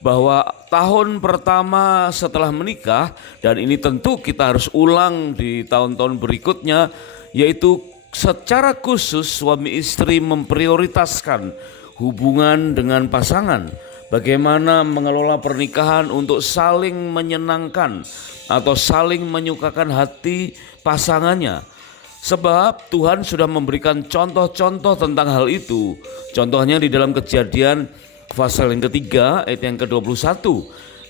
bahwa tahun pertama setelah menikah, dan ini tentu kita harus ulang di tahun-tahun berikutnya, yaitu secara khusus suami istri memprioritaskan hubungan dengan pasangan. Bagaimana mengelola pernikahan untuk saling menyenangkan atau saling menyukakan hati pasangannya. Sebab Tuhan sudah memberikan contoh-contoh tentang hal itu. Contohnya di dalam Kejadian pasal yang ketiga ayat yang ke-21,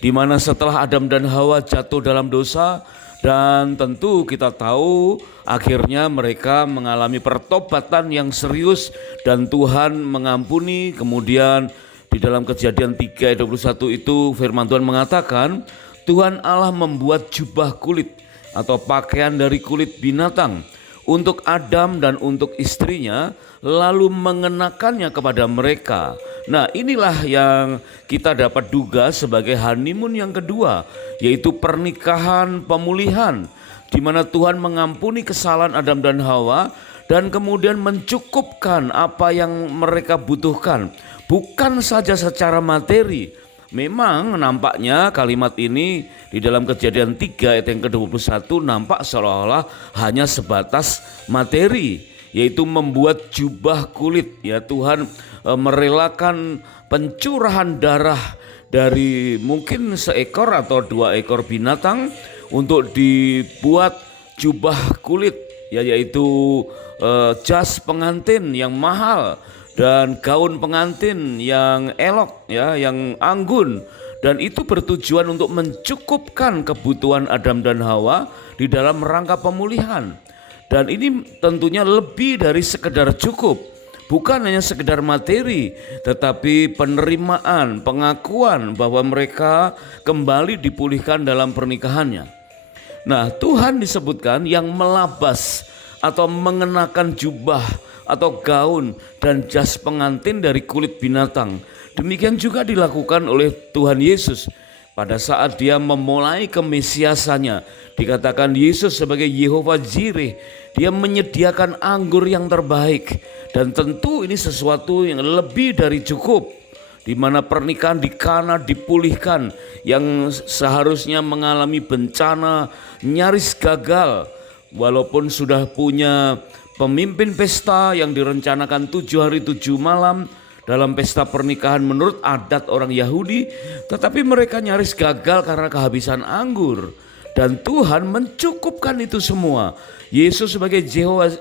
di mana setelah Adam dan Hawa jatuh dalam dosa, dan tentu kita tahu akhirnya mereka mengalami pertobatan yang serius dan Tuhan mengampuni. Kemudian di dalam Kejadian 3 ayat 21 itu firman Tuhan mengatakan, Tuhan Allah membuat jubah kulit atau pakaian dari kulit binatang untuk Adam dan untuk istrinya, lalu mengenakannya kepada mereka. Nah, inilah yang kita dapat duga sebagai honeymoon yang kedua, yaitu pernikahan pemulihan, di mana Tuhan mengampuni kesalahan Adam dan Hawa dan kemudian mencukupkan apa yang mereka butuhkan, bukan saja secara materi. Memang nampaknya kalimat ini di dalam Kejadian 3 ayat yang ke-21 nampak seolah-olah hanya sebatas materi, yaitu membuat jubah kulit. Ya, Tuhan merelakan pencurahan darah dari mungkin seekor atau dua ekor binatang untuk dibuat jubah kulit, ya, yaitu jas pengantin yang mahal dan gaun pengantin yang elok, ya, yang anggun, dan itu bertujuan untuk mencukupkan kebutuhan Adam dan Hawa di dalam rangka pemulihan. Dan ini tentunya lebih dari sekedar cukup, bukan hanya sekedar materi, tetapi penerimaan, pengakuan bahwa mereka kembali dipulihkan dalam pernikahannya. Nah, Tuhan disebutkan yang melabas atau mengenakan jubah atau gaun dan jas pengantin dari kulit binatang. Demikian juga dilakukan oleh Tuhan Yesus pada saat dia memulai kemesiasannya. Dikatakan Yesus sebagai Yehova Jireh, dia menyediakan anggur yang terbaik, dan tentu ini sesuatu yang lebih dari cukup, di mana pernikahan di Kana dipulihkan yang seharusnya mengalami bencana nyaris gagal, walaupun sudah punya pemimpin pesta yang direncanakan 7 hari 7 malam dalam pesta pernikahan menurut adat orang Yahudi, tetapi mereka nyaris gagal karena kehabisan anggur. Dan Tuhan mencukupkan itu semua. Yesus sebagai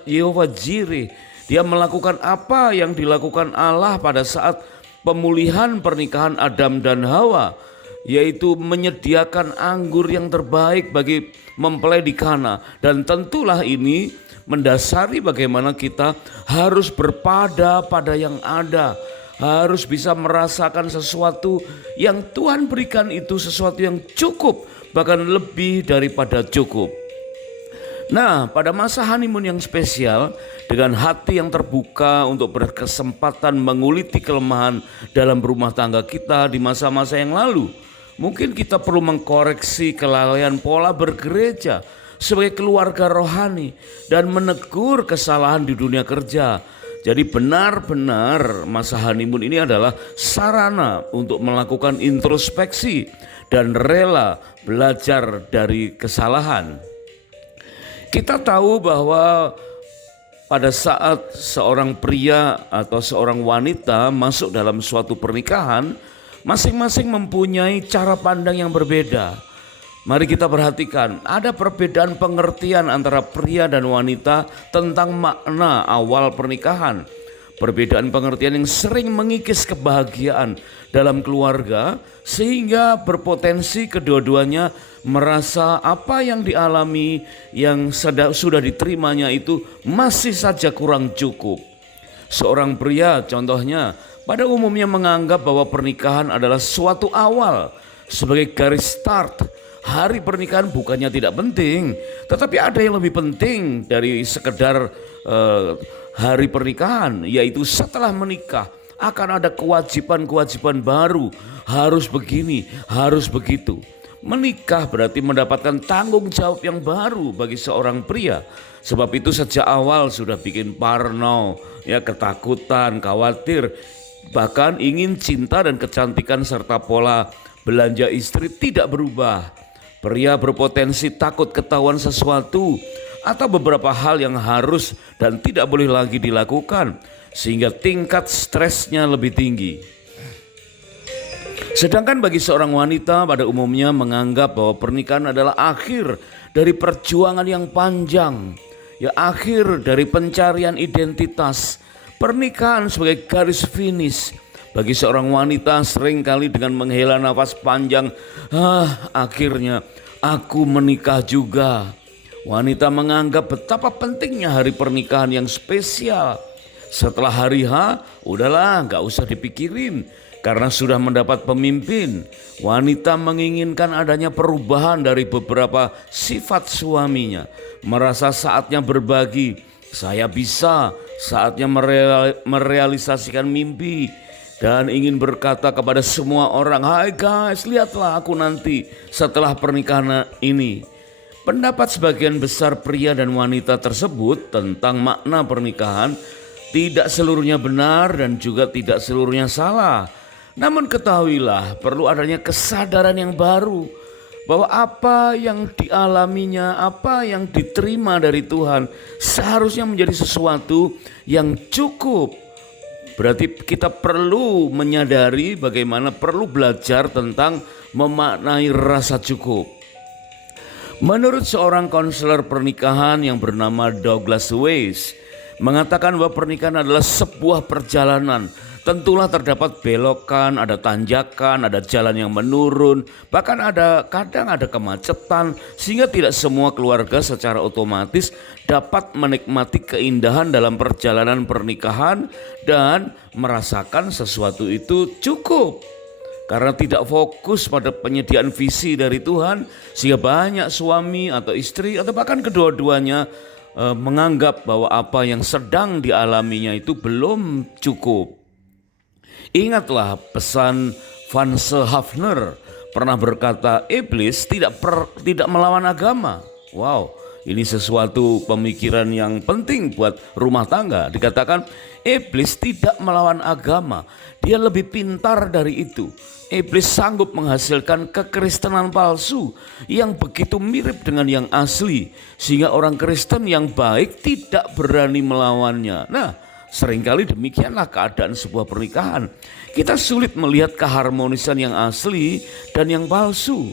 Yehova Jireh, dia melakukan apa yang dilakukan Allah pada saat pemulihan pernikahan Adam dan Hawa, yaitu menyediakan anggur yang terbaik bagi mempelai di Kana. Dan tentulah ini mendasari bagaimana kita harus berpada pada yang ada, harus bisa merasakan sesuatu yang Tuhan berikan, itu sesuatu yang cukup, bahkan lebih daripada cukup. Nah, pada masa honeymoon yang spesial, dengan hati yang terbuka untuk berkesempatan menguliti kelemahan dalam rumah tangga kita di masa-masa yang lalu, mungkin kita perlu mengkoreksi kelalaian pola bergereja sebagai keluarga rohani dan menegur kesalahan di dunia kerja. Jadi benar-benar masa honeymoon ini adalah sarana untuk melakukan introspeksi dan rela belajar dari kesalahan. Kita tahu bahwa pada saat seorang pria atau seorang wanita masuk dalam suatu pernikahan, masing-masing mempunyai cara pandang yang berbeda. Mari kita perhatikan, ada perbedaan pengertian antara pria dan wanita tentang makna awal pernikahan. Perbedaan pengertian yang sering mengikis kebahagiaan dalam keluarga, sehingga berpotensi kedua-duanya merasa apa yang dialami, yang sudah diterimanya itu masih saja kurang cukup. Seorang pria contohnya pada umumnya menganggap bahwa pernikahan adalah suatu awal, sebagai garis start. Hari pernikahan bukannya tidak penting, tetapi ada yang lebih penting dari sekedar hari pernikahan, yaitu setelah menikah akan ada kewajiban-kewajiban baru, harus begini, harus begitu. Menikah berarti mendapatkan tanggung jawab yang baru bagi seorang pria. Sebab itu sejak awal sudah bikin parno, ya, ketakutan, khawatir. Bahkan ingin cinta dan kecantikan serta pola belanja istri tidak berubah. Pria berpotensi takut ketahuan sesuatu atau beberapa hal yang harus dan tidak boleh lagi dilakukan, sehingga tingkat stresnya lebih tinggi. Sedangkan bagi seorang wanita pada umumnya menganggap bahwa pernikahan adalah akhir dari perjuangan yang panjang, ya akhir dari pencarian identitas. Pernikahan sebagai garis finish. Bagi seorang wanita seringkali dengan menghela nafas panjang, akhirnya aku menikah juga. Wanita menganggap betapa pentingnya hari pernikahan yang spesial. Setelah hari H, udahlah gak usah dipikirin. Karena sudah mendapat pemimpin, wanita menginginkan adanya perubahan dari beberapa sifat suaminya. Merasa saatnya berbagi, saya bisa, saatnya merealisasikan mimpi. Dan ingin berkata kepada semua orang, hai guys, lihatlah aku nanti setelah pernikahan ini. Pendapat sebagian besar pria dan wanita tersebut tentang makna pernikahan tidak seluruhnya benar dan juga tidak seluruhnya salah. Namun ketahuilah perlu adanya kesadaran yang baru bahwa apa yang dialaminya, apa yang diterima dari Tuhan seharusnya menjadi sesuatu yang cukup. Berarti kita perlu menyadari bagaimana perlu belajar tentang memaknai rasa cukup. Menurut seorang konselor pernikahan yang bernama Douglas Weiss, mengatakan bahwa pernikahan adalah sebuah perjalanan. Tentulah terdapat belokan, ada tanjakan, ada jalan yang menurun, bahkan kadang ada kemacetan, sehingga tidak semua keluarga secara otomatis dapat menikmati keindahan dalam perjalanan pernikahan dan merasakan sesuatu itu cukup. Karena tidak fokus pada penyediaan visi dari Tuhan, sehingga banyak suami atau istri atau bahkan kedua-duanya menganggap bahwa apa yang sedang dialaminya itu belum cukup. Ingatlah pesan Vance Havner pernah berkata, iblis tidak melawan agama. Wow, ini sesuatu pemikiran yang penting buat rumah tangga. Dikatakan iblis tidak melawan agama, dia lebih pintar dari itu. Iblis sanggup menghasilkan kekristenan palsu yang begitu mirip dengan yang asli, sehingga orang Kristen yang baik tidak berani melawannya. Nah, seringkali demikianlah keadaan sebuah pernikahan. Kita sulit melihat keharmonisan yang asli dan yang palsu.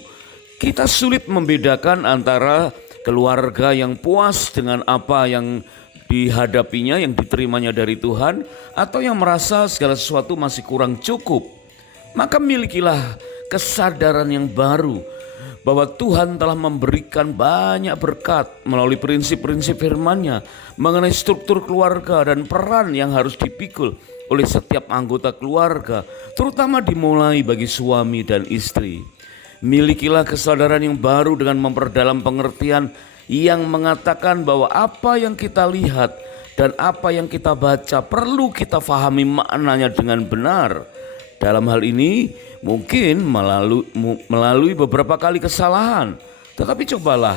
Kita sulit membedakan antara keluarga yang puas dengan apa yang dihadapinya, yang diterimanya dari Tuhan, atau yang merasa segala sesuatu masih kurang cukup. Maka milikilah kesadaran yang baru bahwa Tuhan telah memberikan banyak berkat melalui prinsip-prinsip firman-Nya mengenai struktur keluarga dan peran yang harus dipikul oleh setiap anggota keluarga, terutama dimulai bagi suami dan istri. Milikilah kesadaran yang baru dengan memperdalam pengertian yang mengatakan bahwa apa yang kita lihat dan apa yang kita baca perlu kita fahami maknanya dengan benar. Dalam hal ini mungkin melalui beberapa kali kesalahan, tetapi cobalah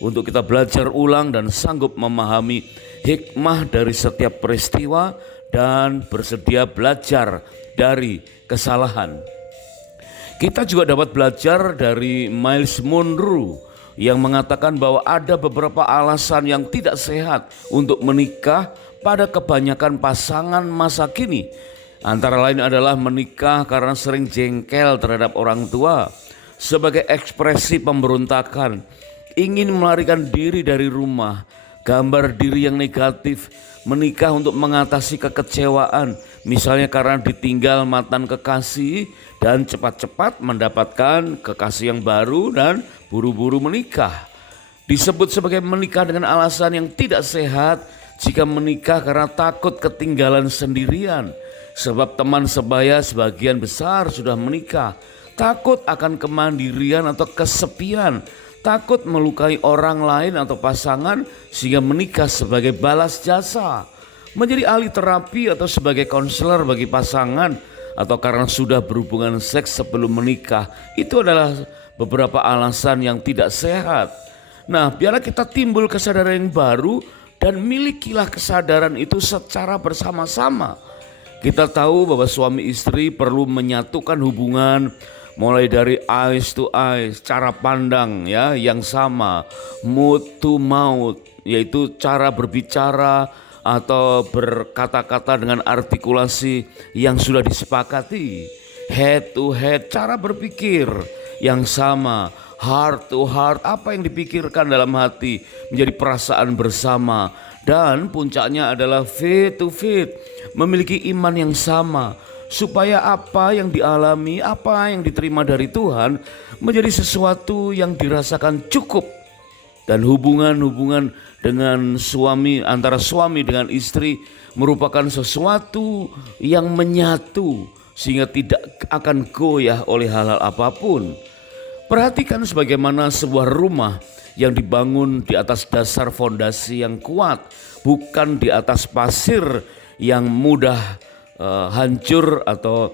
untuk kita belajar ulang dan sanggup memahami hikmah dari setiap peristiwa dan bersedia belajar dari kesalahan. Kita juga dapat belajar dari Myles Munroe yang mengatakan bahwa ada beberapa alasan yang tidak sehat untuk menikah pada kebanyakan pasangan masa kini. Antara lain adalah menikah karena sering jengkel terhadap orang tua, sebagai ekspresi pemberontakan, ingin melarikan diri dari rumah, gambar diri yang negatif, menikah untuk mengatasi kekecewaan, misalnya karena ditinggal mantan kekasih dan cepat-cepat mendapatkan kekasih yang baru dan buru-buru menikah. Disebut sebagai menikah dengan alasan yang tidak sehat jika menikah karena takut ketinggalan sendirian. Sebab teman sebaya sebagian besar sudah menikah, takut akan kemandirian atau kesepian, takut melukai orang lain atau pasangan sehingga menikah sebagai balas jasa, menjadi ahli terapi atau sebagai konselor bagi pasangan, atau karena sudah berhubungan seks sebelum menikah. Itu adalah beberapa alasan yang tidak sehat. Nah, biarlah kita timbul kesadaran yang baru dan milikilah kesadaran itu secara bersama-sama. Kita tahu bahwa suami istri perlu menyatukan hubungan mulai dari eyes to eyes, cara pandang ya yang sama, mouth to mouth, yaitu cara berbicara atau berkata-kata dengan artikulasi yang sudah disepakati, head to head, cara berpikir yang sama, heart to heart, apa yang dipikirkan dalam hati menjadi perasaan bersama, dan puncaknya adalah faith to faith, memiliki iman yang sama, supaya apa yang dialami, apa yang diterima dari Tuhan menjadi sesuatu yang dirasakan cukup. Dan hubungan-hubungan dengan suami, antara suami dengan istri merupakan sesuatu yang menyatu sehingga tidak akan goyah oleh hal-hal apapun. Perhatikan sebagaimana sebuah rumah yang dibangun di atas dasar fondasi yang kuat, bukan di atas pasir yang mudah hancur atau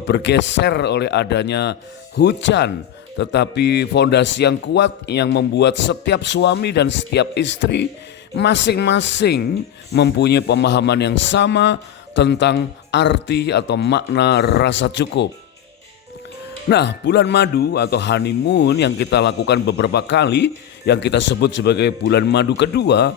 bergeser oleh adanya hujan, tetapi fondasi yang kuat yang membuat setiap suami dan setiap istri masing-masing mempunyai pemahaman yang sama tentang arti atau makna rasa cukup. Nah, bulan madu atau honeymoon yang kita lakukan beberapa kali, yang kita sebut sebagai bulan madu kedua,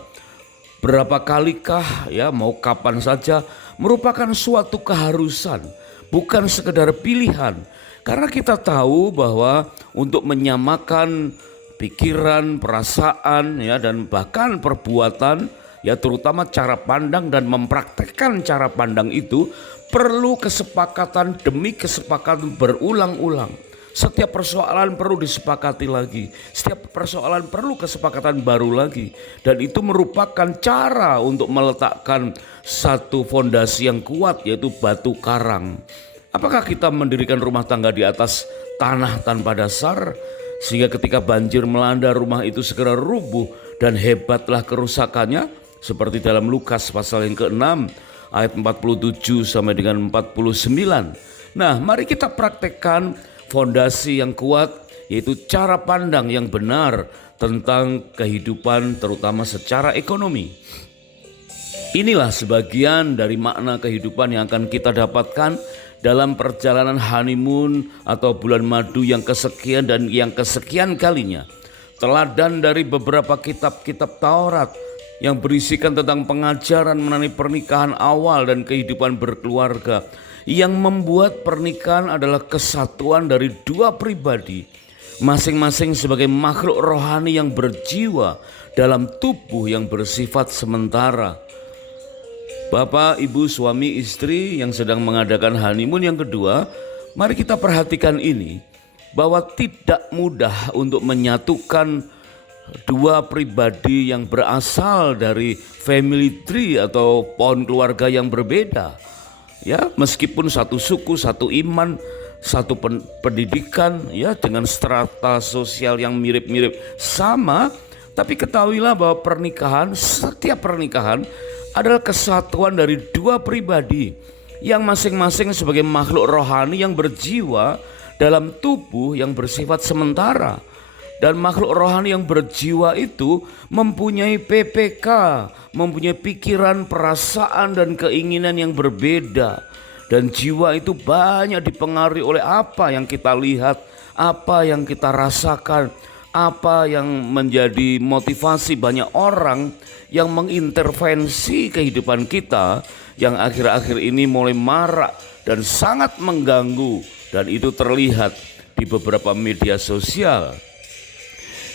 berapa kalikah ya, mau kapan saja, merupakan suatu keharusan, bukan sekedar pilihan. Karena kita tahu bahwa untuk menyamakan pikiran, perasaan ya, dan bahkan perbuatan ya, terutama cara pandang dan mempraktekkan cara pandang itu perlu kesepakatan demi kesepakatan berulang-ulang. Setiap persoalan perlu disepakati lagi, setiap persoalan perlu kesepakatan baru lagi, dan itu merupakan cara untuk meletakkan satu fondasi yang kuat, yaitu batu karang. Apakah kita mendirikan rumah tangga di atas tanah tanpa dasar sehingga ketika banjir melanda rumah itu segera rubuh dan hebatlah kerusakannya, seperti dalam Lukas pasal yang ke-6 ayat 47 sampai dengan 49. Nah, mari kita praktekkan fondasi yang kuat, yaitu cara pandang yang benar tentang kehidupan, terutama secara ekonomi. Inilah sebagian dari makna kehidupan yang akan kita dapatkan dalam perjalanan honeymoon atau bulan madu yang kesekian dan yang kesekian kalinya. Teladan dari beberapa kitab-kitab Taurat yang berisikan tentang pengajaran mengenai pernikahan awal dan kehidupan berkeluarga, yang membuat pernikahan adalah kesatuan dari dua pribadi, masing-masing sebagai makhluk rohani yang berjiwa dalam tubuh yang bersifat sementara. Bapak, ibu, suami, istri yang sedang mengadakan honeymoon yang kedua, mari kita perhatikan ini, bahwa tidak mudah untuk menyatukan dua pribadi yang berasal dari family tree atau pohon keluarga yang berbeda. Ya, meskipun satu suku, satu iman, satu pendidikan, ya, dengan strata sosial yang mirip-mirip sama, tapi ketahuilah bahwa pernikahan, setiap pernikahan adalah kesatuan dari dua pribadi yang masing-masing sebagai makhluk rohani yang berjiwa dalam tubuh yang bersifat sementara. Dan makhluk rohani yang berjiwa itu mempunyai PPK, mempunyai pikiran, perasaan, dan keinginan yang berbeda. Dan jiwa itu banyak dipengaruhi oleh apa yang kita lihat, apa yang kita rasakan, apa yang menjadi motivasi banyak orang yang mengintervensi kehidupan kita, yang akhir-akhir ini mulai marak dan sangat mengganggu, dan itu terlihat di beberapa media sosial.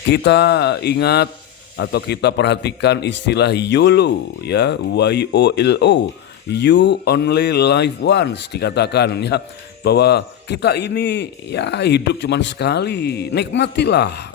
Kita ingat atau kita perhatikan istilah YOLO, ya, YOLO, you only live once, dikatakan ya, bahwa kita ini ya hidup cuma sekali, nikmatilah